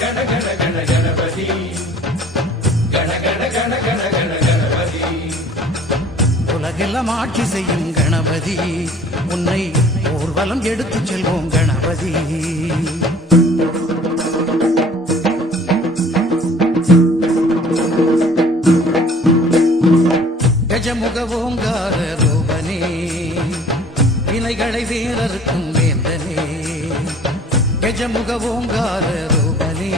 கண கண கண கணபதி கண கண கண கண கண கணபதி. உலகெல்லாம் ஆட்சி செய்யும் கணபதி, உன்னை ஊர்வலம் எடுத்துச் செல்வோம் கணபதி. கஜமுக ஓங்கார ரூபனே, வினைகளை வேறறுக்கும் வேந்தனே. கஜமுக ஓங்கார ரூபனே,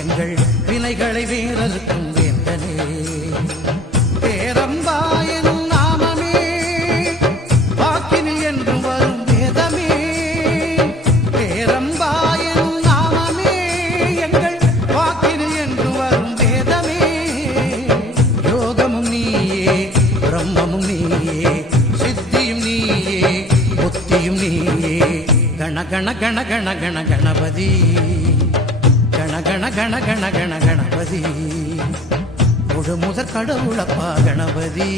எங்கள் வினைகளை வேறறுக்கும் வேந்தனே. பேரம்பா எனும் நாமமே வாக்கினில் என்றும் வரும் வேதமே. பேரம்பா எனும் நாமமே எங்கள் வாக்கினில் என்றும் வரும் வேதமே. யோகமும் நீயே, பிரம்மமும் நீயே, சித்தியும் நீயே, புத்தியும் நீயே. கண கண கண கண கண கணபதி கண கண கண கண கண கணபதி. முழு முதற் கடவுளப்பா கணபதி,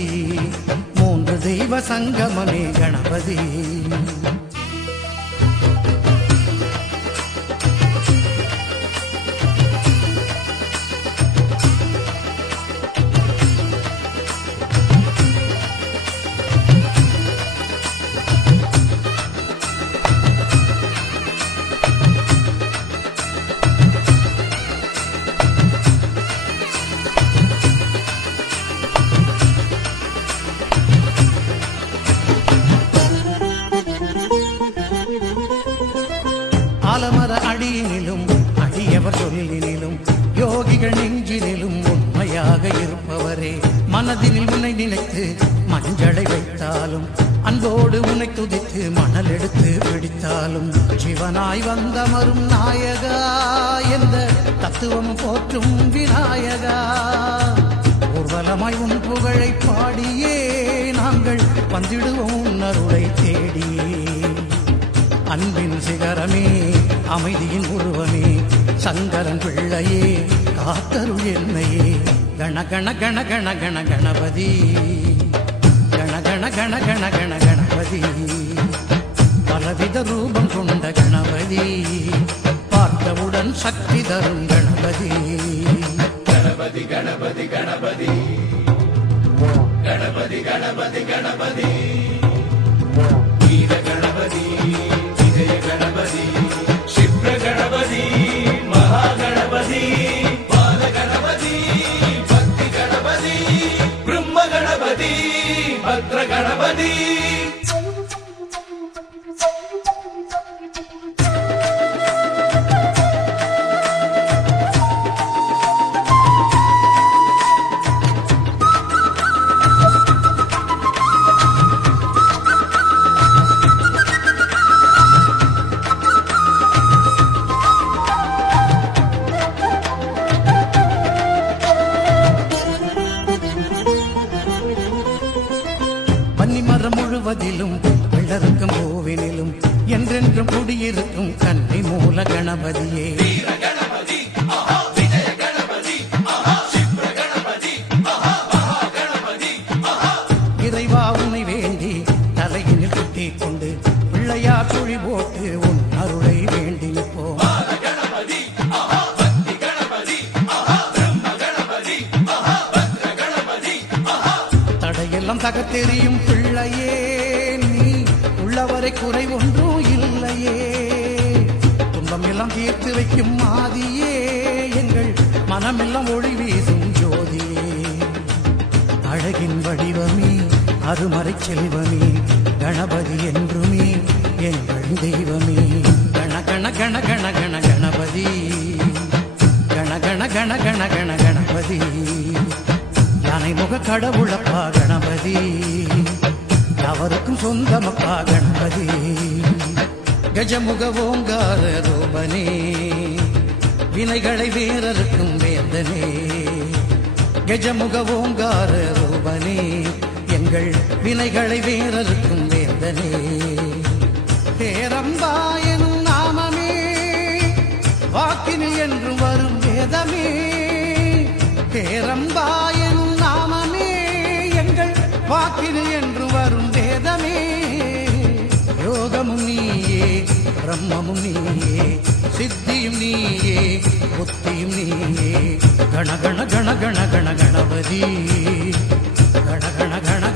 மூன்று தெய்வ சங்கமமே கணபதி. ஆலமர அடியினிலும் அடியவர் சொல்லினிலும் யோகிகள் நெஞ்சினிலும் உண்மையாக இருப்பவரே. மனதினில் உன்னை நினைத்து மஞ்சளை வைத்தாலும், அன்போடு உன்னை துதித்து மணல் எடுத்து பிடித்தாலும், சிவனாய் வந்தமரும் நாயகா என்ற தத்துவம் போற்றும் விநாயகா. ஊர்வலமாய் உன் புகழை பாடியே நாங்கள் வந்திடுவோம் அருளை தேடியே. அன்பின் சிகரமே, அமைதியின் உருவமே, சங்கரன் பிள்ளையே, காத்தருள் என்னையே. கண கண கண கண கண கணபதி கண கண கண கண கண கணபதி. பலவித ரூபம் கொண்ட கணபதி, பார்த்தவுடன் சக்தி தரும் கணபதி. கணபதி கணபதி கணபதி கணபதி கணபதி கணபதி. வீர கணபதி, விஜய கணபதி, சிப்ர கணபதி, மகா கணபதி, பால கணபதி, பக்தி கணபதி, பிரம்ம கணபதி, பத்ர கணபதி. பன்னிமரம் முழுவதிலும் வெள்ளருக்கும் பூவினிலும் என்றென்றும் குடியிருக்கும் கன்னி மூல கணபதியே. இறைவா உன்னை வேண்டி தலையினில் குட்டிக் கொண்டு பிள்ளையார் துழி போட்டு உன் அருளை வேண்டி நிற்போம். தடையெல்லாம் தகத்தெறியும் பிள்ளையே, நீ உள்ளவரை குறை ஒன்றும் இல்லையே. துன்பம் எல்லாம் தீர்த்து வைக்கும் மாதியே, எங்கள் மனமெல்லாம் ஒளி வீசும் ஜோதியே. அழகின் வடிவமே, அருமறை செல்வமே, கணபதி என்றுமே எங்கள் தெய்வமே. கண கண கண கண கண கணபதி கண கண கண கண கண கணபதி. யானை முக கடவுளப்பா கணபதி, அவருக்கும் சொந்தமப்பா கணபதி. கஜமுக ஓங்கார ரூபனே, வினைகளை வேறறுக்கும் வேந்தனே. கஜமுக ஓங்கார ரூபனே, எங்கள் வினைகளை வேறறுக்கும் வேந்தனே. பேரம்பா எனும் நாமமே வாக்கினில் என்றும் வரும் வேதமே. பேரம்பா எனும் நாமமே எங்கள் வாக்கினில் என்று வரும் வேதமே. யோகமும் நீயே, பிரம்மமும் நீயே, சித்தியும் நீயே, புத்தியும் நீயே கண கண கண கண கண கணபதி கண கண கண